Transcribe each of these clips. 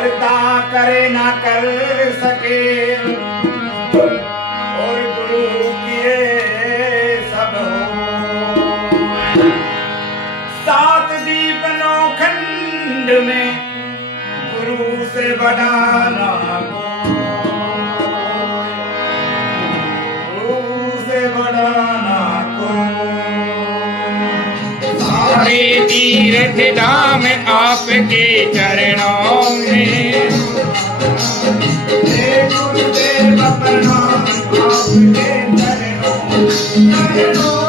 करता करे ना कर सके और गुरु किए सब हो। सात दीपनों खंड में गुरु से बड़ा ना कोई, गुरु से बड़ा ना कोई। सारे तीर्थ धाम आपके चरणों में, हे गुरुदेव प्रणाम आपके चरणों चरणों।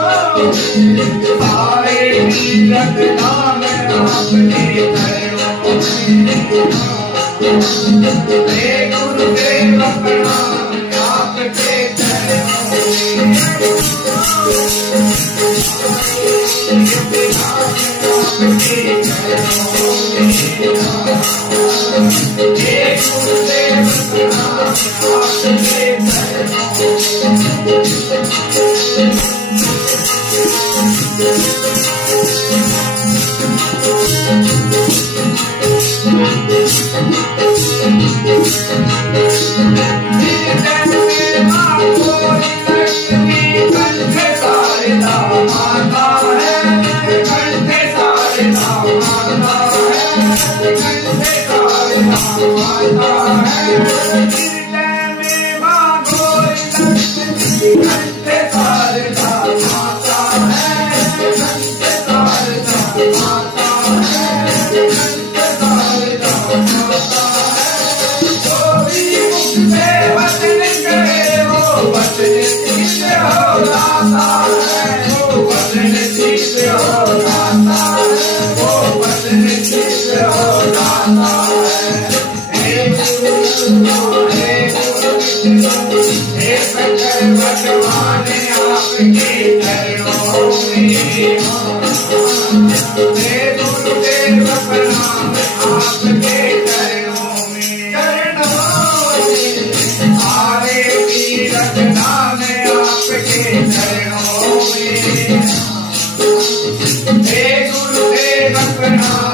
सारे तीर्थ धाम आपके चरणों में, हे गुरुदेव प्रणाम आपके चरणों प्रणाम।